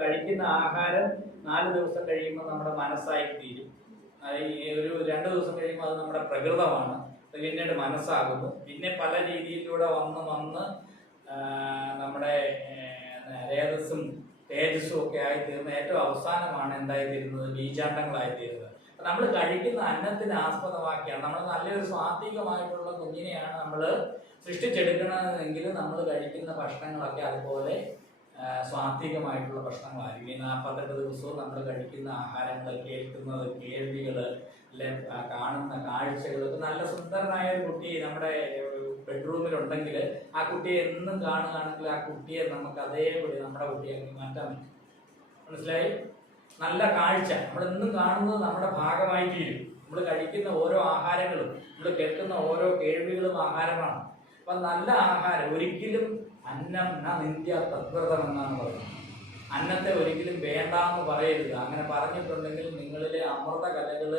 കഴിക്കുന്ന ആഹാരം 4 ദിവസം കഴിയുമ്പോൾ നമ്മുടെ മനസ്സായി തീരും. ഒരു 2 ദിവസം കഴിയുമ്പോൾ അത് നമ്മുടെ പ്രകൃതമാണ്. അത് പിന്നീട് മനസ്സാകുന്നു. പിന്നെ പല രീതിയിലൂടെ വന്ന് നമ്മുടെ രേതസ്സും തേജസ്സും ഒക്കെ ആയിത്തീർന്ന് ഏറ്റവും അവസാനമാണ് എന്തായിത്തീരുന്നത്, ബീജാണ്ടങ്ങളായിത്തീരുന്നത്. നമ്മൾ കഴിക്കുന്ന അന്നത്തിന് ആസ്പദമാക്കിയാണ് നമ്മൾ നല്ലൊരു സാത്വികമായിട്ടുള്ള കുഞ്ഞിനെയാണ് നമ്മൾ സൃഷ്ടിച്ചെടുക്കണമെങ്കിൽ നമ്മൾ കഴിക്കുന്ന ഭക്ഷണങ്ങളൊക്കെ അതുപോലെ സ്വാത്വികമായിട്ടുള്ള ഭക്ഷണങ്ങളായിരിക്കും. ഈ 48 ദിവസവും നമ്മൾ കഴിക്കുന്ന ആഹാരങ്ങൾ, കേൾക്കുന്നത് കേൾവികൾ, അല്ലെ കാണുന്ന കാഴ്ചകളൊക്കെ നല്ല സുന്ദരനായ ഒരു കുട്ടി നമ്മുടെ ബെഡ്റൂമിലുണ്ടെങ്കിൽ ആ കുട്ടിയെ എന്നും കാണുകയാണെങ്കിൽ ആ കുട്ടിയെ നമുക്ക് അതേപടി നമ്മുടെ കുട്ടിയാക്കി മാറ്റാൻ പറ്റും. മനസ്സിലായി? നല്ല കാഴ്ച നമ്മൾ എന്നും കാണുന്നത് നമ്മുടെ ഭാഗമായി തീരും. നമ്മൾ കഴിക്കുന്ന ഓരോ ആഹാരങ്ങളും, നമ്മൾ കേൾക്കുന്ന ഓരോ കേൾവികളും ആഹാരമാണ്. അപ്പൊ നല്ല ആഹാരം ഒരിക്കലും അന്നം ന നിന്ദ്യ തദ്വ്രതം എന്നാണ് പറയുന്നത്. അന്നത്തെ ഒരിക്കലും വേണ്ടാന്ന് പറയരുത്. അങ്ങനെ പറഞ്ഞിട്ടുണ്ടെങ്കിൽ നിങ്ങളിലെ അമൃത കലകൾ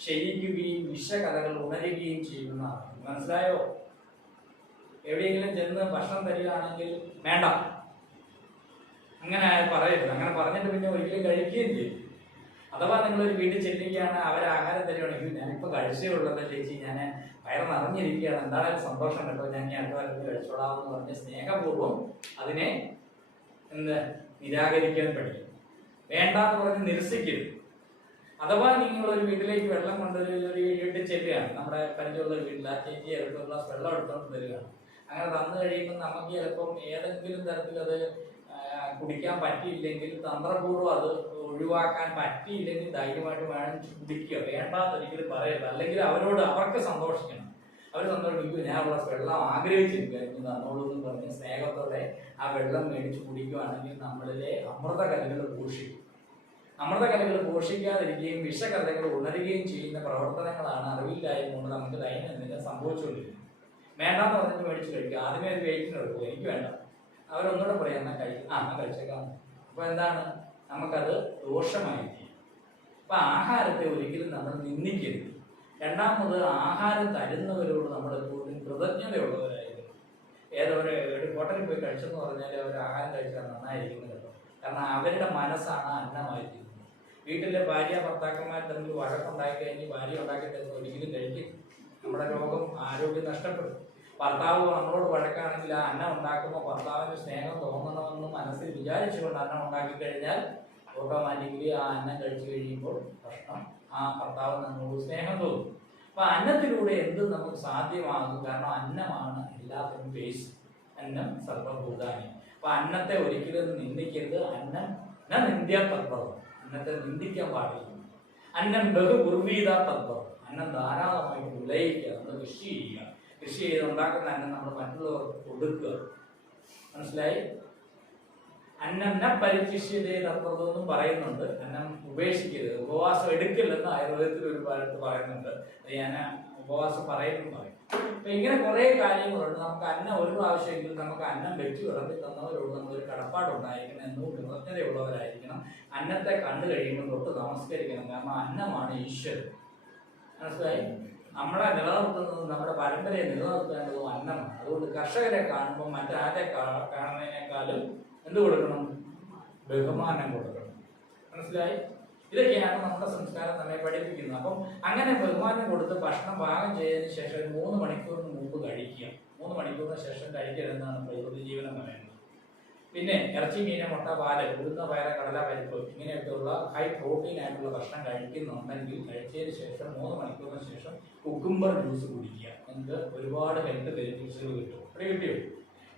ക്ഷയിക്കുകയും വിഷകലകൾ ഉണരുകയും ചെയ്യുന്നതാണ്. മനസ്സിലായോ? എവിടെയെങ്കിലും ചെന്ന് ഭക്ഷണം തരികയാണെങ്കിൽ വേണ്ട അങ്ങനെ പറയരുത്. അങ്ങനെ പറഞ്ഞിട്ട് പിന്നെ ഒരിക്കലും കഴിക്കുകയും ചെയ്യും. അഥവാ നിങ്ങളൊരു വീട്ടിൽ ചെല്ലുകയാണ്, അവർ ആഹാരം തരുവാണെങ്കിൽ ഞാനിപ്പോൾ കഴിച്ചേ ഉള്ളത് ചേച്ചി, ഞാൻ വയറ് നിറഞ്ഞിരിക്കുകയാണ്, എന്തായാലും സന്തോഷം കേട്ടോ, ഞാൻ ഈ അടുത്ത കാലത്ത് കഴിച്ചോളാമെന്ന് പറഞ്ഞ് സ്നേഹപൂർവ്വം അതിനെ നിരാകരിക്കാൻ പഠിക്കും. വേണ്ടാന്ന് പറഞ്ഞ് നിരസിക്കരുത്. അഥവാ നിങ്ങളൊരു വീട്ടിലേക്ക് വെള്ളം കൊണ്ടുവരും, ഒരു വീട്ടിൽ ചെല്ലുകയാണ്, നമ്മുടെ പരിചയമുള്ള വീട്ടിൽ ആ ചേച്ചി ഒരു ഗ്ലാസ് വെള്ളം എടുത്തോണ്ട് തരികയാണ്. അങ്ങനെ തന്നു കഴിയുമ്പോൾ നമുക്ക് ചിലപ്പം ഏതെങ്കിലും തരത്തിൽ അത് കുടിക്കാൻ പറ്റിയില്ലെങ്കിൽ, തന്ത്രപൂർവ്വം അത് ഒഴിവാക്കാൻ പറ്റിയില്ലെങ്കിൽ ധൈര്യമായിട്ട് വേണം കുടിക്കുക. വേണ്ടാന്ന് ഒരിക്കലും പറയരുത്. അല്ലെങ്കിൽ അവർക്ക് സന്തോഷിക്കണം. അവർ സന്തോഷിക്കും, ഞാൻ ഉള്ള വെള്ളം ആഗ്രഹിച്ചിരിക്കുന്നു തന്നോളൂ എന്ന് പറഞ്ഞ് സ്നേഹത്തോടെ ആ വെള്ളം മേടിച്ച് കുടിക്കുകയാണെങ്കിൽ നമ്മളിലെ അമൃതകലകൾ പോഷിക്കും. അമൃതകലകൾ പോഷിക്കാതിരിക്കുകയും വിഷകലകൾ ഉണരുകയും ചെയ്യുന്ന പ്രവർത്തനങ്ങളാണ് അറിവില്ലായ്മ കൊണ്ട് നമുക്ക് ദൈനംദിനം സംഭവിച്ചുകൊണ്ടിരിക്കുന്നത്. വേണ്ടാന്ന് പറഞ്ഞിട്ട് മേടിച്ച് കഴിക്കുക. ആദ്യമേ ഒരു വെയിറ്റിന് എടുക്കുക, എനിക്ക് വേണ്ട. അവരൊന്നുകൂടെ പറയാം, എന്നാൽ എന്നാൽ കഴിച്ചേക്കാം. അപ്പൊ എന്താണ്, നമുക്കത് ദോഷമായിരിക്കും. അപ്പൊ ആഹാരത്തെ ഒരിക്കലും നമ്മൾ നിന്ദിക്കരുത്. രണ്ടാമത്, ആഹാരം തരുന്നവരോട് നമ്മൾ എപ്പോഴും കൃതജ്ഞതയുള്ളവരായിരിക്കും. ഒരു ഹോട്ടലിൽ പോയി കഴിച്ചെന്ന് പറഞ്ഞാൽ അവർ ആഹാരം കഴിച്ചാൽ നന്നായിരിക്കുന്നത് കേട്ടോ. കാരണം അവരുടെ മനസ്സാണ് അന്നമായിരിക്കുന്നത്. വീട്ടിലെ ഭാര്യ ഭർത്താക്കന്മാർ തമ്മിൽ വഴക്കുണ്ടാക്കി കഴിഞ്ഞ് ഭാര്യ ഉണ്ടാക്കി തരുന്ന ഒരിക്കലും കഴിക്കും. നമ്മുടെ ആരോഗ്യം നഷ്ടപ്പെടും. ഭർത്താവ് നമ്മളോട് വഴക്കാണെങ്കിൽ ആ അന്നം ഉണ്ടാക്കുമ്പോൾ ഭർത്താവിന് സ്നേഹം തോന്നണമെന്ന് മനസ്സിൽ വിചാരിച്ചുകൊണ്ട് അന്നം ഉണ്ടാക്കി കഴിഞ്ഞാൽ ഓട്ടോമാറ്റിക്കലി ആ അന്നം കഴിച്ചു കഴിയുമ്പോൾ ഭക്ഷണം ആ ഭർത്താവ് നമ്മളോട് സ്നേഹം തോന്നും. അപ്പൊ അന്നത്തിലൂടെ എന്ത് നമുക്ക് സാധ്യമാകും? കാരണം അന്നമാണ് എല്ലാത്തിനും ബേസ്. അന്നം സർവഭൂതാനി. അപ്പൊ അന്നത്തെ ഒരിക്കലും നിന്ദിക്കരുത്. അന്നം നിന്ദ്യ തത്വം. അന്നത്തെ നിന്ദിക്കാൻ പാടില്ല. അന്നം ബഹുപൂർവീത തത്വം. അന്നം ധാരാളമായിട്ട് വിളയിക്കുക, നമ്മൾ കൃഷി ചെയ്യുക. കൃഷി ചെയ്ത് ഉണ്ടാക്കുന്ന അന്നം നമ്മൾ മറ്റുള്ളവർക്ക് കൊടുക്കുക. മനസ്സിലായി? അന്നം ന പരിചിഷ്യതേ തത്വം പറയുന്നുണ്ട്. അന്നം ഉപേക്ഷിക്കരുത്. ഉപവാസം എടുക്കില്ലെന്ന് ആയുർവേദത്തിൽ ഒരു ഭാഗത്ത് പറയുന്നുണ്ട്. അത് ഞാൻ ഉപവാസം പറയുന്നു പറയും. അപ്പൊ ഇങ്ങനെ കുറെ കാര്യങ്ങളുണ്ട്. നമുക്ക് അന്നം ഒരു പ്രാവശ്യമെങ്കിലും നമുക്ക് അന്നം വെച്ച് വിളമ്പി തന്നവരോട് നമ്മളൊരു കടപ്പാടുണ്ടായിരിക്കണം, എന്നും കൃതജ്ഞതയുള്ളവരായിരിക്കണം. അന്നത്തെ കണ്ടു കഴിയുമ്പോൾ തൊട്ട് നമസ്കരിക്കണം. കാരണം അന്നമാണ് ഈശ്വരൻ. മനസ്സിലായി? നമ്മളെ നിലനിർത്തുന്നതും നമ്മുടെ പരമ്പരയെ നിലനിർത്തേണ്ടതും അന്നമാണ്. അതുകൊണ്ട് കർഷകരെ കാണുമ്പോൾ മറ്റാരെ കാണുന്നതിനേക്കാളും എന്ത് കൊടുക്കണം? ബഹുമാനം കൊടുക്കണം. മനസ്സിലായി? ഇതൊക്കെയാണ് നമ്മുടെ സംസ്കാരം നമ്മെ പഠിപ്പിക്കുന്നത്. അപ്പം അങ്ങനെ ബഹുമാനം കൊടുത്ത് ഭക്ഷണം പാകം ചെയ്തതിന് ശേഷം 3 മണിക്കൂറിന് മുമ്പ് കഴിക്കുക. 3 മണിക്കൂറിന് ശേഷം കഴിക്കരുതെന്നാണ് പ്രകൃതി ജീവനം പറയുന്നത്. പിന്നെ ഇറച്ചി, മീൻ, മുട്ട, പാല്, ഉഴുന്ന, പയറ്, കടല, പരിപ്പ് ഇങ്ങനെയൊക്കെയുള്ള ഹൈ പ്രോട്ടീൻ ആയിട്ടുള്ള ഭക്ഷണം കഴിക്കുന്നുണ്ടെങ്കിൽ കഴിച്ചതിന് ശേഷം 3 മണിക്കൂറിന് ശേഷം കുക്കുംബർ ജ്യൂസ് കുടിക്കുക. നിങ്ങൾക്ക് ഒരുപാട് ഹെൽത്ത് ബെനിഫിറ്റ്സുകൾ കിട്ടും. ഇവിടെ കിട്ടിയോ?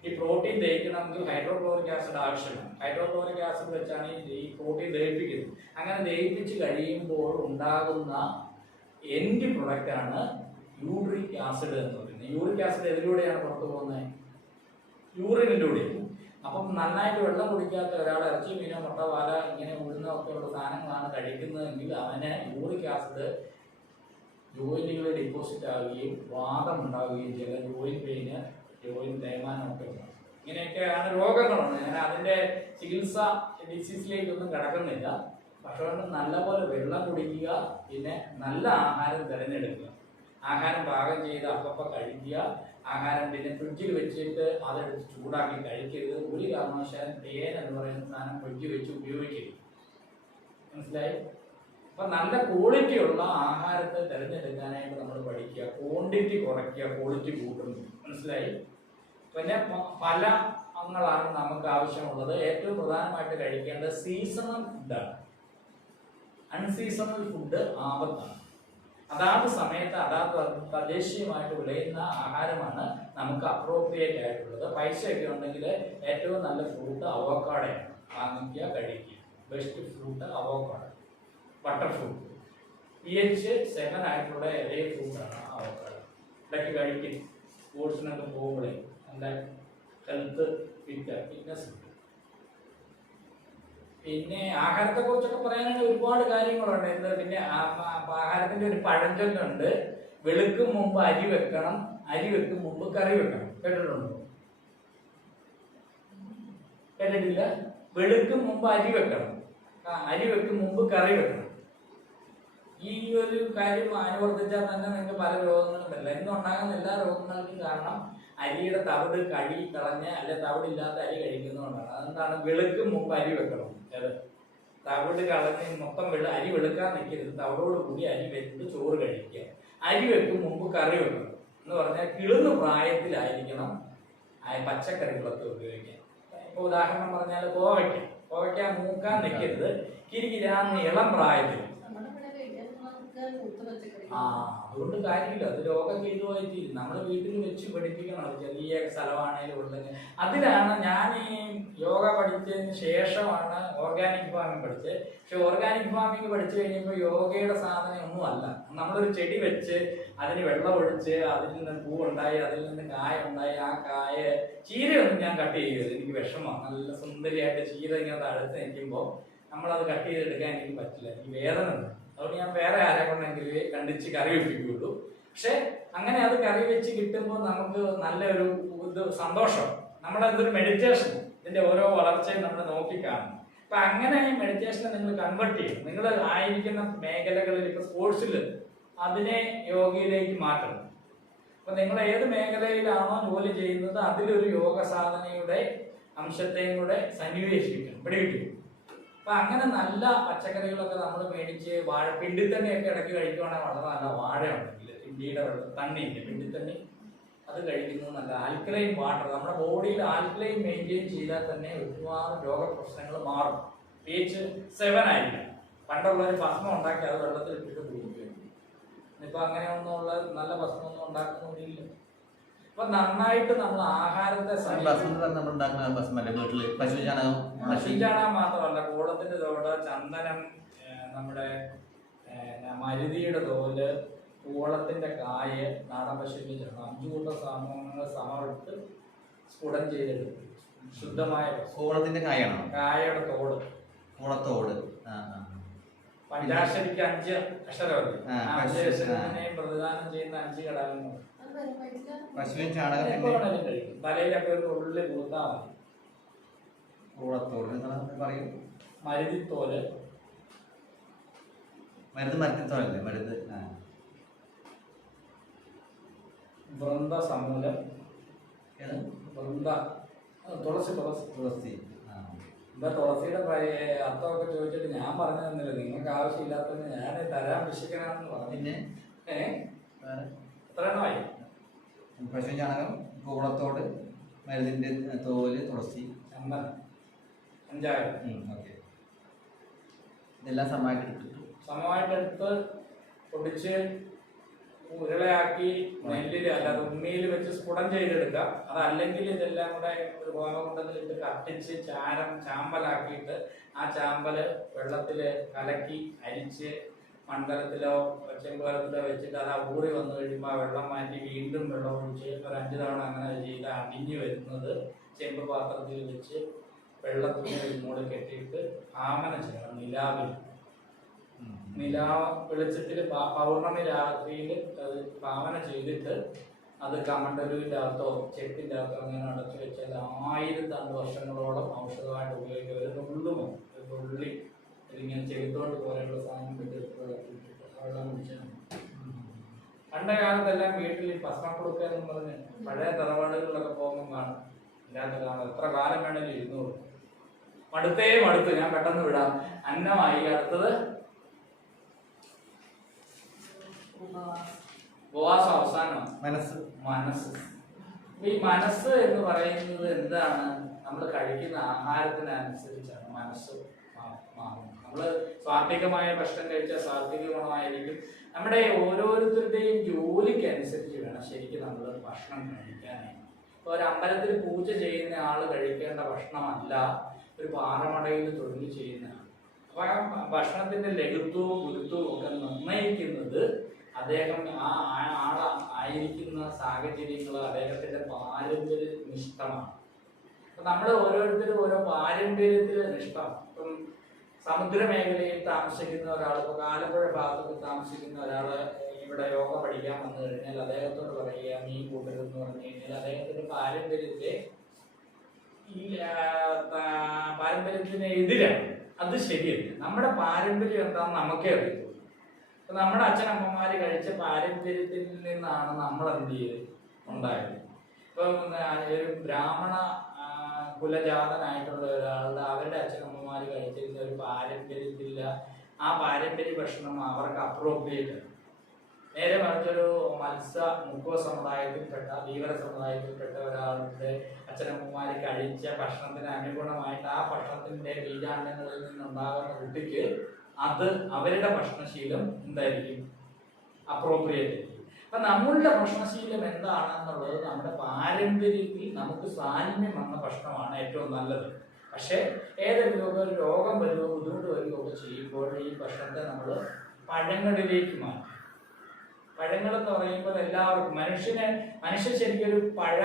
ഈ പ്രോട്ടീൻ ദഹിക്കണമെങ്കിൽ ഹൈഡ്രോക്ലോറിക് ആസിഡ് ആവശ്യമാണ്. ഹൈഡ്രോക്ലോറിക് ആസിഡ് വെച്ചാണ് ഈ പ്രോട്ടീൻ ദഹിപ്പിക്കുന്നത്. അങ്ങനെ ദഹിപ്പിച്ച് കഴിയുമ്പോൾ ഉണ്ടാകുന്ന എൻഡ് പ്രൊഡക്റ്റാണ് യൂറിക് ആസിഡ് എന്ന് പറയുന്നത്. യൂറിക് ആസിഡ് എതിലൂടെയാണ് പുറത്തു പോകുന്നത്? യൂറിനിലൂടെ. അപ്പം നന്നായിട്ട് വെള്ളം കുടിക്കാത്ത ഒരാൾ ഇറച്ചി, മീനോ, മുട്ട, പാല ഇങ്ങനെ ഉള്ള സാധനങ്ങളാണ് കഴിക്കുന്നതെങ്കിൽ അവന് യൂറിക് ആസിഡ് ജോയിന്റുകളിൽ ഡിപ്പോസിറ്റ് ആവുകയും വാദം ഉണ്ടാവുകയും ചെയ്യുക. ജോയിന്റ് പെയിന്, ജോയിന്റ് തേയ്മാനം ഒക്കെ ഉണ്ടാകും. ഇങ്ങനെയൊക്കെയാണ് രോഗങ്ങളുണ്ട്. ഞാൻ അതിൻ്റെ ചികിത്സ ഡിസീസിലേക്കൊന്നും കിടക്കുന്നില്ല. പക്ഷേ നല്ലപോലെ വെള്ളം കുടിക്കുക, പിന്നെ നല്ല ആഹാരം തിരഞ്ഞെടുക്കുക. ആഹാരം പാകം ചെയ്ത് അപ്പപ്പോൾ കഴിക്കുക. ആഹാരം പിന്നെ ഫ്രിഡ്ജിൽ വെച്ചിട്ട് അതെടുത്ത് ചൂടാക്കി കഴിക്കരുത്. ഒരു കാരണവശാലും തേൻ എന്ന് പറയുന്ന സാധനം ഫ്രിഡ്ജിൽ വെച്ച് ഉപയോഗിക്കരുത്. മനസ്സിലായി? അപ്പം നല്ല ക്വാളിറ്റി ഉള്ള ആഹാരത്തെ തിരഞ്ഞെടുക്കാനായിട്ട് നമ്മൾ പഠിക്കുക. ക്വാണ്ടിറ്റി കുറയ്ക്കുക, ക്വാളിറ്റി കൂട്ടുന്നു. മനസ്സിലായി? പിന്നെ ഫലങ്ങളാണ് നമുക്ക് ആവശ്യമുള്ളത്. ഏറ്റവും പ്രധാനമായിട്ട് കഴിക്കേണ്ടത് സീസണൽ ഫുഡാണ്. അൺസീസണൽ ഫുഡ് ആപത്താണ്. അതാത് സമയത്ത് അതാത് തദ്ദേശീയമായിട്ട് വിളയുന്ന ആഹാരമാണ് നമുക്ക് അപ്രോപ്രിയേറ്റ് ആയിട്ടുള്ളത്. പൈസയൊക്കെ ഉണ്ടെങ്കിൽ ഏറ്റവും നല്ല ഫ്രൂട്ട് അവോക്കാഡോയാണ്. വാങ്ങിക്കുക, കഴിക്കുക. Best fruit avocado, butter fruit. pH 7 ആയിട്ടുള്ള ഒരേ ഫ്രൂട്ടാണ് അവോക്കാഡോ. ഇടയ്ക്ക് കഴിക്കും. സ്പോർട്സിനൊക്കെ പോകുമ്പോഴേ നല്ല ഹെൽത്ത് ഫിറ്റ്നസ്. പിന്നെ ആഹാരത്തെ കുറിച്ചൊക്കെ പറയാനായിട്ട് ഒരുപാട് കാര്യങ്ങളുണ്ട്. എന്താ പിന്നെ ആഹാരത്തിന്റെ ഒരു പഴഞ്ചൊല്ലുണ്ട്, വെളുക്കും മുമ്പ് അരി വെക്കണം, അരി വെക്കും മുമ്പ് കറി വെക്കണം. കേട്ടിട്ടുണ്ടോ? കേട്ടിട്ടില്ല? വെളുക്കും മുമ്പ് അരി വെക്കണം, അരി വെക്കും മുമ്പ് കറി വെക്കണം. ഈ ഒരു കാര്യം അനുവർത്തിച്ചാൽ തന്നെ നിങ്ങൾക്ക് പല രോഗങ്ങളും വരില്ല. ഇന്നുണ്ടാകുന്ന എല്ലാ രോഗങ്ങൾക്കും കാരണം അരിയുടെ തവിട് കളഞ്ഞ് അല്ലെ തവിടില്ലാത്ത അരി കഴിക്കുന്നതുകൊണ്ടാണ്. അതെന്താണ്? വെളുക്കും മുമ്പ് അരി വെക്കണം. തവിട് കളഞ്ഞ് മൊത്തം അരി വെളുക്കാൻ നിൽക്കരുത്. തവിടോട് കൂടി അരി വെച്ചിട്ട് ചോറ് കഴിക്കുക. അരി വെക്കും മുമ്പ് കറി വെക്കണം എന്ന് പറഞ്ഞാൽ കിളുന്ന പ്രായത്തിലായിരിക്കണം പച്ചക്കറികളൊക്കെ ഉപയോഗിക്കാൻ. ഇപ്പൊ ഉദാഹരണം പറഞ്ഞാൽ കോവയ്ക്ക മൂക്കാൻ നിൽക്കരുത്. കിരികിരാന്ന് ഇളം പ്രായത്തിൽ. അതുകൊണ്ട് കാര്യമില്ല. അത് രോഗം ചെയ്തുപോയിട്ട് നമ്മൾ വീട്ടിൽ വെച്ച് പഠിപ്പിക്കണം. ചെറിയ സ്ഥലമാണേലും ഉണ്ടെങ്കിൽ. അതിലാണ് ഞാൻ ഈ യോഗ പഠിച്ചതിന് ശേഷമാണ് ഓർഗാനിക് ഫാമിംഗ് പഠിച്ചത്. പക്ഷെ ഓർഗാനിക് ഫാമിംഗ് പഠിച്ചു കഴിഞ്ഞപ്പോൾ യോഗയുടെ സാധനം ഒന്നുമല്ല. നമ്മളൊരു ചെടി വെച്ച് അതിന് വെള്ളം ഒഴിച്ച് അതിൽ നിന്ന് പൂവുണ്ടായി, അതിൽ നിന്ന് കായ ഉണ്ടായി. ആ കായ ചീരയൊന്നും ഞാൻ കട്ട് ചെയ്യരുത്. എനിക്ക് വിഷമമാണ്. നല്ല സുന്ദരിയായിട്ട് ചീര ഇങ്ങനെ തടുത്ത് നിൽക്കുമ്പോൾ നമ്മളത് കട്ട് ചെയ്തെടുക്കാൻ എനിക്ക് പറ്റില്ല. എനിക്ക് വേദന ഉണ്ട്. അതുകൊണ്ട് ഞാൻ വേറെ ആരെ കൊണ്ടെങ്കിൽ കണ്ടിച്ച് കറി വെപ്പിക്കുള്ളൂ. പക്ഷെ അങ്ങനെ അത് കറി വെച്ച് കിട്ടുമ്പോൾ നമുക്ക് നല്ലൊരു സന്തോഷം. നമ്മളതൊരു മെഡിറ്റേഷൻ. ഇതിന്റെ ഓരോ വളർച്ചയും നമ്മൾ നോക്കിക്കാണും. അപ്പൊ അങ്ങനെ ഈ മെഡിറ്റേഷനെ നിങ്ങൾ കൺവേർട്ട് ചെയ്യും. നിങ്ങൾ ആയിരിക്കുന്ന മേഖലകളിൽ ഇപ്പൊ സ്പോർട്സിൽ അതിനെ യോഗയിലേക്ക് മാറ്റണം. അപ്പൊ നിങ്ങൾ ഏത് മേഖലയിലാണോ ജോലി ചെയ്യുന്നത് അതിലൊരു യോഗ സാധനയുടെ അംശത്തെയും കൂടെ സന്നിവേശിക്കണം, പിടികിട്ടും. അപ്പൊ അങ്ങനെ നല്ല പച്ചക്കറികളൊക്കെ നമ്മൾ മേടിച്ച് പിണ്ടിത്തണ്ണിയൊക്കെ ഇടയ്ക്ക് കഴിക്കുവാണെങ്കിൽ വളരെ നല്ല. വാഴ ഉണ്ടെങ്കിൽ പിണ്ടിയുടെ തണ്ണിയില്ലേ, പിണ്ടിത്തണ്ണി, അത് കഴിക്കുന്നത് നല്ല. ആൽക്കലൈൻ വാട്ടർ, നമ്മുടെ ബോഡിയിൽ ആൽക്കലൈൻ മെയിൻറ്റെയിൻ ചെയ്താൽ തന്നെ ഒരുപാട് രോഗപ്രശ്നങ്ങൾ മാറും. pH 7 ആയിരിക്കണം. പണ്ടുള്ളവർ ഭസ്മം ഉണ്ടാക്കി അത് വെള്ളത്തിൽ ഇട്ടിട്ട് കുടിക്കുകയാണ്. ഇന്നിപ്പോൾ അങ്ങനെയൊന്നുള്ള നല്ല ഭസ്മമൊന്നും ഉണ്ടാക്കുന്നില്ല. അപ്പൊ നന്നായിട്ട് നമ്മൾ ആഹാരത്തെ പശുചാണകം മാത്രമല്ല, കൂടത്തിന്റെ തോട്, ചന്ദനം, നമ്മുടെ മരുതിയുടെ തോല്, കൂളത്തിന്റെ കായ്, നാടൻ പശുവിന്റെ ചാണകം, 5 കൂട്ടം സാധനങ്ങൾ സമമെടുത്ത് സ്ഫുടം ചെയ്തെടുക്കും. ശുദ്ധമായ കൂളത്തിന്റെ കായാണോ? കായയുടെ തോട്, കൂളത്തോട്. പഞ്ചാക്ഷരിക്ക് 5 അക്ഷരമല്ലേ? 5 അക്ഷരത്തിനെയും പ്രതിദാനം ചെയ്യുന്ന 5 ഘടകങ്ങൾ. പശുവിൻ ചാണകം തലയിലൊക്കെ ഒരു ഉള്ളിൽ കൂത്താ മതി. കൂളത്തോട് പറയും. മരുതിത്തോല്, മരുത്തിത്തോലല്ലേ? മരുത്. വൃന്ദസമൂലം, തുളസി. എന്താ തുളസിയുടെ അർത്ഥമൊക്കെ ചോദിച്ചിട്ട് ഞാൻ പറഞ്ഞു തന്നില്ല. നിങ്ങൾക്ക് ആവശ്യമില്ലാത്തത് ഞാൻ തരാൻ വിശ്വസിക്കണമെന്ന് പറഞ്ഞു. എത്ര എണ്ണമായി? പശു ചാണകം, കൂളത്തോട്, മരുതിന്റെ തോല്, തുളസി, ചന്ദനം, 5. ഓക്കെ. ഇതെല്ലാം സമമായിട്ടെടുത്ത് പൊടിച്ച് ഉരുളയാക്കി നെല്ലിൽ അല്ലാതെ ഉമ്മിയിൽ വെച്ച് സ്ഫുടം ചെയ്തെടുക്കാം. അതല്ലെങ്കിൽ ഇതെല്ലാം കൂടെ ഒരു ഗോതമ്പുണ്ടത്തിലിട്ട് കത്തിച്ച് ചാമ്പലാക്കിയിട്ട് ആ ചാമ്പല് വെള്ളത്തിൽ കലക്കി അരിച്ച് മൺകലത്തിലോ ചെമ്പുകലത്തിലോ വെച്ചിട്ട് അത് ഊറി വന്നു കഴിയുമ്പോൾ ആ വെള്ളം മാറ്റി വീണ്ടും വെള്ളം ഒഴിച്ച് ഒരു 5 തവണ അങ്ങനെ ചെയ്ത് അടിഞ്ഞു വരുന്നത് ചെമ്പ് പാത്രത്തിൽ വെച്ച് വെള്ളത്തിന് മുകളിൽ കെട്ടിയിട്ട് ആമന ചെയ്യണം. വെളിച്ചത്തിൽ പൗർണമി രാത്രിയിൽ അത് പാവന ചെയ്തിട്ട് അത് കമണ്ടലുവിൻ്റെ അകത്തോ ചെപ്പിൻ്റെ അകത്തോ അങ്ങനെ അടച്ചു വെച്ചാൽ 1000 വർഷങ്ങളോളം ഔഷധമായിട്ട് ഉപയോഗിക്കുക. ഒരു തുള്ളി ഇതിങ്ങനെ ചെറുത്തോണ്ട് പോലെയുള്ള സാധനം വെള്ളം കുടിച്ചാൽ പണ്ട് കാലത്തെല്ലാം വീട്ടിൽ ഈ ഭക്ഷണം കൊടുക്കുക എന്ന് പറഞ്ഞ് പഴയ തറവാടുകളിലൊക്കെ പോകുമ്പോൾ കാണും. ഇതിനകത്ത് കാണും എത്ര കാലം വേണമെങ്കിലും ഇരുന്നൂറ്. മടുത്തു, ഞാൻ പെട്ടെന്ന് വിടാം. അന്നമായി. അടുത്തത് ഉപവാസം. അവസാനം മനസ്സ്. ഈ മനസ്സ് എന്ന് പറയുന്നത് എന്താണ്? നമ്മൾ കഴിക്കുന്ന ആഹാരത്തിനനുസരിച്ചാണ് മനസ്സ് മാറുന്നത്. നമ്മൾ സ്വാത്വികമായ ഭക്ഷണം കഴിച്ചാൽ സാത്വിക ഗുണമായിരിക്കും. നമ്മുടെ ഓരോരുത്തരുടെയും ജോലിക്ക് അനുസരിച്ച് വേണം ശരിക്കും നമ്മൾ ഭക്ഷണം കഴിക്കാനായിട്ട്. ഇപ്പോൾ ഒരു അമ്പലത്തിൽ പൂജ ചെയ്യുന്ന ആൾ കഴിക്കേണ്ട ഭക്ഷണമല്ല ഒരു പാറമടയിൽ തൊഴിൽ ചെയ്യുന്ന ആൾ. അപ്പൊ ആ ഭക്ഷണത്തിന്റെ ലഘുത്വവും ഗുരുത്വവും ഒക്കെ നിർണ്ണയിക്കുന്നത് അദ്ദേഹം ആ ആൾ ആയിരിക്കുന്ന സാഹചര്യങ്ങൾ അദ്ദേഹത്തിന്റെ പാരമ്പര്യ നിഷ്ഠമാണ്. അപ്പൊ നമ്മൾ ഓരോരുത്തരും ഓരോ പാരമ്പര്യത്തിൽ നിഷ്ഠമാണ്. ഇപ്പം സമുദ്ര മേഖലയിൽ താമസിക്കുന്ന ഒരാൾ, ഇപ്പോൾ ആലപ്പുഴ ഭാഗത്ത് താമസിക്കുന്ന ഒരാൾ ഇവിടെ യോഗ പഠിക്കാൻ വന്നു കഴിഞ്ഞാൽ അദ്ദേഹത്തോട് പറയുക മീൻ കൂട്ടരുതെന്ന് പറഞ്ഞു കഴിഞ്ഞാൽ അദ്ദേഹത്തിന്റെ പാരമ്പര്യത്തിന് എതിരാണ്. അത് ശരിയല്ല. നമ്മുടെ പാരമ്പര്യം എന്താണെന്ന് നമുക്കേ അറിയുള്ളൂ. അപ്പൊ നമ്മുടെ അച്ഛനമ്മമാര് കഴിച്ച പാരമ്പര്യത്തിൽ നിന്നാണ് നമ്മൾ എന്ത് ചെയ്ത് ഉണ്ടായത്. ഇപ്പം ഒരു ബ്രാഹ്മണ കുലജാതനായിട്ടുള്ള ഒരാളുടെ അവരുടെ അച്ഛനമ്മമാര് കഴിച്ചിരുന്ന ഒരു പാരമ്പര്യത്തില്ല. ആ പാരമ്പര്യ ഭക്ഷണം അവർക്ക് അപ്രോപ്രിയേറ്റ്. നേരെ മറിച്ചൊരു മുക്കുവ സമുദായത്തിൽപ്പെട്ട ധീവര സമുദായത്തിൽപ്പെട്ട ഒരാളുടെ അച്ഛനമ്മമാര് കഴിച്ച ഭക്ഷണത്തിന് അനുഗുണമായിട്ട് ആ ഭക്ഷണത്തിന്റെ ബീജാണ്ടങ്ങളിൽ നിന്നുണ്ടാകുന്ന കുട്ടിക്ക് അത് അവരുടെ ഭക്ഷണശീലം എന്തായിരിക്കും? അപ്രോപ്രിയേറ്റ്. അപ്പൊ നമ്മളുടെ ഭക്ഷണശീലം എന്താണെന്നുള്ളത് നമ്മുടെ പാരമ്പര്യത്തിൽ നമുക്ക് സാന്നിധ്യം വന്ന ഭക്ഷണമാണ് ഏറ്റവും നല്ലത്. പക്ഷെ ഏതെങ്കിലും ഒരു രോഗം വരുമോ ബുദ്ധിമുട്ട് വരുമോ ഒക്കെ ചെയ്യുമ്പോൾ ഈ ഭക്ഷണത്തെ നമ്മൾ പഴങ്ങളിലേക്ക് മാറ്റും. പഴങ്ങൾ എന്ന് പറയുമ്പോൾ എല്ലാവർക്കും മനുഷ്യൻ ശരിക്കും ഒരു പഴ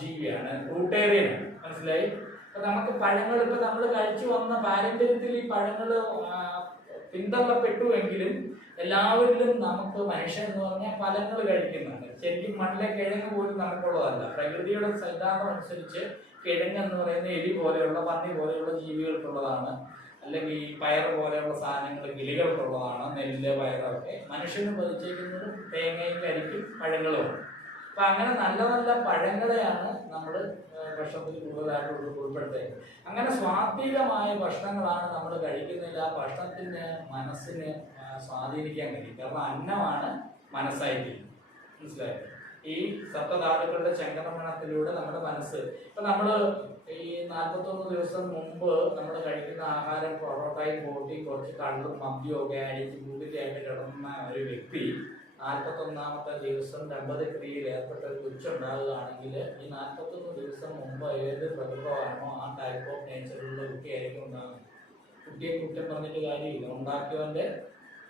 ജീവിയാണ്, ഫ്രൂട്ടേറിയനാണ്. മനസ്സിലായി? അപ്പൊ നമുക്ക് പഴങ്ങൾ ഇപ്പൊ നമ്മൾ കഴിച്ചു വന്ന പാരമ്പര്യത്തിൽ ഈ പഴങ്ങൾ പിന്തള്ളപ്പെട്ടുവെങ്കിലും എല്ലാവരിലും നമുക്ക് മനുഷ്യൻ എന്ന് പറഞ്ഞാൽ ഫലങ്ങൾ കഴിക്കുന്നുണ്ട്. ശരിക്കും മണ്ണിലെ കിഴങ്ങ് പോലും നമുക്കുള്ളതല്ല. പ്രകൃതിയുടെ സിദ്ധാന്തം അനുസരിച്ച് കിഴങ്ങ് എന്ന് പറയുന്ന എലി പോലെയുള്ള പന്നി പോലെയുള്ള ജീവികൾക്കുള്ളതാണ്. അല്ലെങ്കിൽ പയർ പോലെയുള്ള സാധനങ്ങൾ കിളികൾക്കുള്ളതാണ്. നെല്ല്, പയറൊക്കെ മനുഷ്യന് പതിച്ചേക്കുന്നത് തേങ്ങയും കരിക്കും പഴങ്ങളും. അപ്പൊ അങ്ങനെ നല്ല നല്ല പഴങ്ങളെയാണ് നമ്മൾ ഭക്ഷണത്തിൽ കൂടുതലായിട്ട് ഉൾപ്പെടുത്തേണ്ടത്. അങ്ങനെ സ്വാത്വികമായ ഭക്ഷണങ്ങളാണ് നമ്മൾ കഴിക്കുന്നതിൽ ആ ഭക്ഷണത്തിന് മനസ്സിന് സ്വാധീനിക്കാൻ കഴിയും. കാരണം അന്നമാണ് മനസ്സായിട്ട്. മനസ്സിലായി? ഈ സപ്തധാതുക്കളുടെ ചംക്രമണത്തിലൂടെ നമ്മുടെ മനസ്സ് ഇപ്പൊ നമ്മള് ഈ 41 ദിവസം മുമ്പ് നമ്മൾ കഴിക്കുന്ന ആഹാരം പൊറോട്ടയും പോട്ടി കുറച്ച് കള്ളും മദ്യവും ഒക്കെ അടിച്ച് കൂട്ടിയായിട്ട് കിടന്ന ഒരു വ്യക്തി 41ാമത്തെ ദിവസം ദമ്പതിക്രിയയിൽ ഏർപ്പെട്ട ഒരു കൊച്ചുണ്ടാകുകയാണെങ്കിൽ ഈ 41 ദിവസം മുമ്പ് ഏത് പ്രകൃതമാണോ ആ ടൈപ്പ് ഓഫ് നേച്ചറിലുള്ള കുട്ടിയായിരിക്കും ഉണ്ടാകുന്നത്. കുട്ടിയെ കുറ്റം പറഞ്ഞിട്ട് കാര്യമില്ല. ഉണ്ടാക്കിയവന്റെ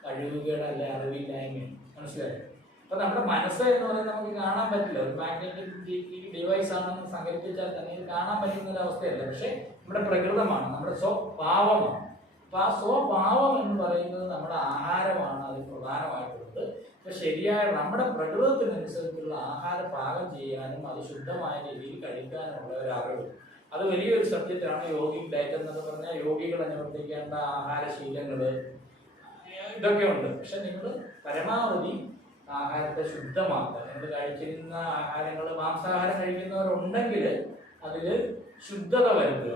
കഴിവുകേടല്ല, അറിവില്ലായ്മയാണ്. മനസ്സിലായി? അപ്പൊ നമ്മുടെ മനസ്സ് എന്ന് പറയുന്നത് നമുക്ക് കാണാൻ പറ്റില്ല. ഒരു മാഗ്നറ്റിക് ഡിവൈസ് ആണെന്ന് സങ്കല്പിച്ചാൽ തന്നെ ഇത് കാണാൻ പറ്റുന്ന ഒരു അവസ്ഥയല്ല. പക്ഷെ നമ്മുടെ പ്രകൃതമാണ്, നമ്മുടെ സ്വഭാവമാണ്. അപ്പൊ ആ സ്വഭാവം എന്ന് പറയുന്നത് നമ്മുടെ ആഹാരമാണ് അതിൽ പ്രധാനമായിട്ടുള്ളത്. അപ്പൊ ശരിയായ നമ്മുടെ പ്രകൃതത്തിനനുസരിച്ചുള്ള ആഹാര പാകം ചെയ്യാനും അത് ശുദ്ധമായ രീതിയിൽ കഴിക്കാനുമുള്ള ഒരു അറിവ്, അത് വലിയൊരു സബ്ജക്റ്റാണ്. യോഗിക് ഡയറ്റ് എന്നൊക്കെ പറഞ്ഞാൽ യോഗികൾ അനുവർത്തിക്കേണ്ട ആഹാരശീലങ്ങള് ഇതൊക്കെ ഉണ്ട്. പക്ഷെ നിങ്ങൾ പരമാവധി ആഹാരത്തെ ശുദ്ധമാക്കുക. നിങ്ങൾ കഴിച്ചിരുന്ന ആഹാരങ്ങൾ, മാംസാഹാരം കഴിക്കുന്നവരുണ്ടെങ്കിൽ അതിൽ ശുദ്ധത വരുത്തുക.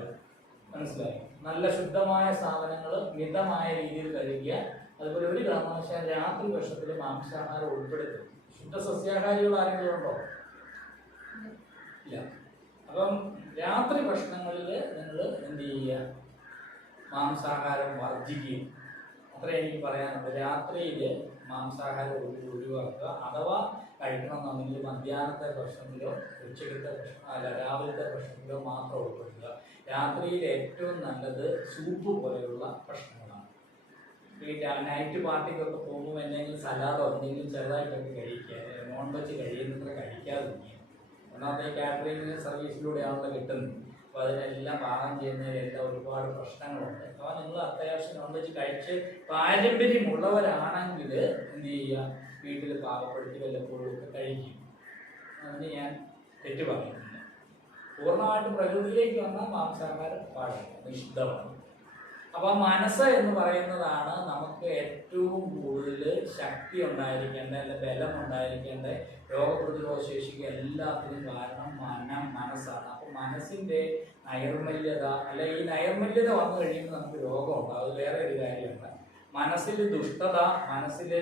മനസ്സിലായി? നല്ല ശുദ്ധമായ സാധനങ്ങൾ മിതമായ രീതിയിൽ കഴിക്കുക. അതുപോലെ ഒരു കാരണവശാൽ രാത്രി ഭക്ഷണത്തിൽ മാംസാഹാരം ഉൾപ്പെടുത്തുക. ശുദ്ധ സസ്യാഹാരികൾ ആരെങ്കിലും ഉണ്ടോ? ഇല്ല. അപ്പം രാത്രി ഭക്ഷണങ്ങളിൽ നിങ്ങൾ എന്ത് ചെയ്യുക? മാംസാഹാരം വർജിക്കുക. അത്ര എനിക്ക് പറയാനുണ്ട്. രാത്രിയിൽ മാംസാഹാരം ഒഴിവാക്കുക. അഥവാ കഴിക്കണമെന്നുണ്ടെങ്കിൽ മധ്യാഹ്നത്തെ ഭക്ഷണത്തിലോ ഉച്ചക്കത്തെ രാവിലത്തെ ഭക്ഷണത്തിലോ മാത്രം ഉൾപ്പെടുത്തുക. രാത്രിയിൽ ഏറ്റവും നല്ലത് സൂപ്പ് പോലെയുള്ള ഭക്ഷണങ്ങളാണ്. ഈ നൈറ്റ് പാർട്ടിക്കൊക്കെ പോകുമ്പോൾ എന്തെങ്കിലും സലാഡോ എന്തെങ്കിലും ചെറുതായിട്ടൊക്കെ കഴിക്കുക. നോൺ വെജ് കഴിയുന്നത്ര കഴിക്കാതെ. ഒന്നാമത്തെ കാറ്ററിംഗ് സർവീസിലൂടെയാണല്ലോ കിട്ടുന്നത്. അപ്പോൾ അതിനെല്ലാം പാകം ചെയ്യുന്നതിലെല്ലാം ഒരുപാട് പ്രശ്നങ്ങളുണ്ട്. അപ്പോൾ നിങ്ങൾ അത്യാവശ്യം നോൺ വെജ് കഴിച്ച് പാരമ്പര്യമുള്ളവരാണെങ്കിൽ എന്ത് ചെയ്യുക? വീട്ടിൽ പാകപ്പെടുത്തി വല്ലപ്പോഴും ഒക്കെ കഴിക്കും. അതിന് ഞാൻ തെറ്റ് പറയുന്നില്ല. പൂർണ്ണമായിട്ട് പ്രകൃതിയിലേക്ക് വന്നാൽ മാംസാഹാരം പാടില്ല, നിഷിദ്ധമാണ്. അപ്പൊ മനസ്സ് എന്ന് പറയുന്നതാണ് നമുക്ക് ഏറ്റവും കൂടുതൽ ശക്തി ഉണ്ടായിരിക്കേണ്ട, അല്ലെ ബലം ഉണ്ടായിരിക്കേണ്ട, രോഗപ്രതിരോധ ശേഷിക്ക് എല്ലാത്തിനും കാരണം മനസ്സാണ്. അപ്പൊ മനസ്സിന്റെ നൈർമല്യത, അല്ലെ ഈ നൈർമല്യത വന്നു കഴിയുമ്പോൾ നമുക്ക് രോഗമുണ്ട്. അത് വേറെ ഒരു കാര്യമുണ്ട്. മനസ്സിൽ ദുഷ്ടത, മനസ്സിൽ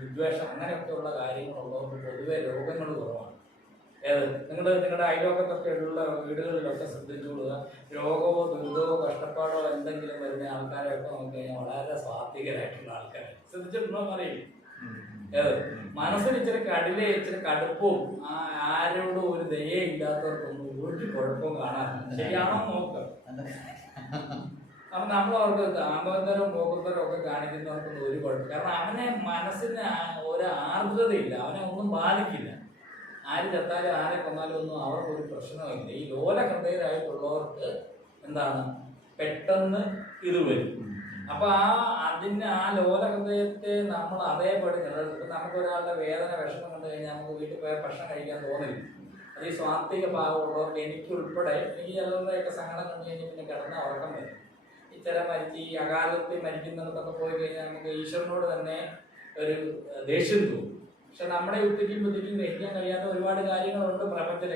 വിദ്വേഷം, അങ്ങനെയൊക്കെയുള്ള കാര്യങ്ങളുള്ളവർക്ക് പൊതുവെ രോഗങ്ങൾ കുറവാണ്. നിങ്ങളുടെ അയൽവക്കത്തൊക്കെ ഉള്ള വീടുകളിലൊക്കെ ശ്രദ്ധിച്ചുകൊള്ളുക. രോഗമോ ദുരിതമോ കഷ്ടപ്പാടോ എന്തെങ്കിലും വരുന്ന ആൾക്കാരെയൊക്കെ നോക്കി കഴിഞ്ഞാൽ വളരെ സ്വാത്വികരായിട്ടുള്ള ആൾക്കാർ ശ്രദ്ധിച്ചിട്ടുണ്ടോ എന്നറിയില്ല. മനസ്സിന് ഇച്ചിരി കടിലെ ഇച്ചിരി കടുപ്പവും ആരോടും ഒരു ദയയില്ലാത്തവർക്കൊന്നും ഒരു കുഴപ്പവും കാണാറില്ല. ശരിയാണോ നോക്കുക. അപ്പൊ നമ്മളവർക്ക് ആമോദരവും പോകത്തരവും ഒക്കെ കാണിക്കുന്നവർക്കൊന്നും ഒരു കുഴപ്പം. കാരണം അവനെ മനസ്സിന് ഒരു ആർദ്രതയില്ല, അവനെ ഒന്നും ബാധിക്കില്ല. ആര് ചത്താലും ആരെ കൊന്നാലും ഒന്നും അവർക്ക് ഒരു പ്രശ്നമില്ല. ഈ ലോല ഹൃദയരായിട്ടുള്ളവർക്ക് എന്താണ് പെട്ടെന്ന് ഇത് വരും. അപ്പൊ ആ ലോല ഹൃദയത്തെ നമ്മൾ അതേപടി നിലനിർത്തും. നമുക്ക് ഒരാളുടെ വേദന വിഷമം കണ്ടു കഴിഞ്ഞാൽ നമുക്ക് വീട്ടിൽ പോയാൽ ഭക്ഷണം കഴിക്കാൻ തോന്നില്ല. അത് ഈ സ്വാത്വിക ഭാവമുള്ളവർക്ക്, എനിക്ക് ഉൾപ്പെടെ, എനിക്ക് ചിലരുടെയൊക്കെ സങ്കടം കണ്ടു കഴിഞ്ഞാൽ പിന്നെ കിടന്ന ഉറക്കം വരും. ഇത്തരം മരിച്ച് ഈ അകാലത്തിൽ മരിക്കുന്നിടത്തൊക്കെ പോയി കഴിഞ്ഞാൽ നമുക്ക് ഈശ്വരനോട് തന്നെ ഒരു ദേഷ്യം തോന്നും. പക്ഷെ നമ്മുടെ യുക്തിക്കും ബുദ്ധിക്കും ഗ്രഹിക്കാൻ കഴിയാത്ത ഒരുപാട് കാര്യങ്ങളുണ്ട് പ്രപഞ്ചത്തിൽ.